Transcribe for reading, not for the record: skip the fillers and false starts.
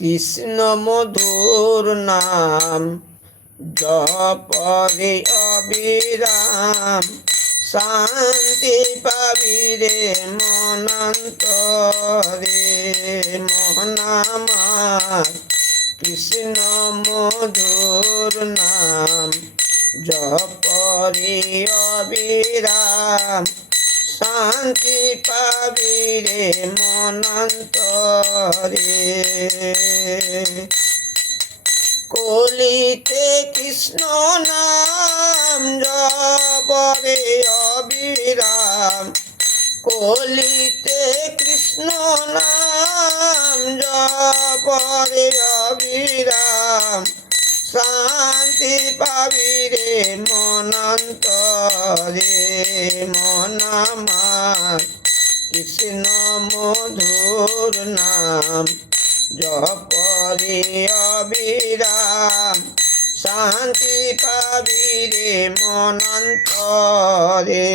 কৃষ্ণ মধুর নাম জপরে অবিরাম, শান্তি পাবি রে মনান্তরে। মন আমার কৃষ্ণ মধুর নাম জপরে অবিরাম, শান্তি পাবি রে মনান্তরে। কলিতে কৃষ্ণ নাম জপরে অবিরাম, কলিতে কৃষ্ণ নাম জপরে অবিরাম, শান্তি পাবি রে মনান্তরে। মন আমার কৃষ্ণ মধুর নাম জপরে অবিরাম, শান্তি পাবি রে মনান্তরে।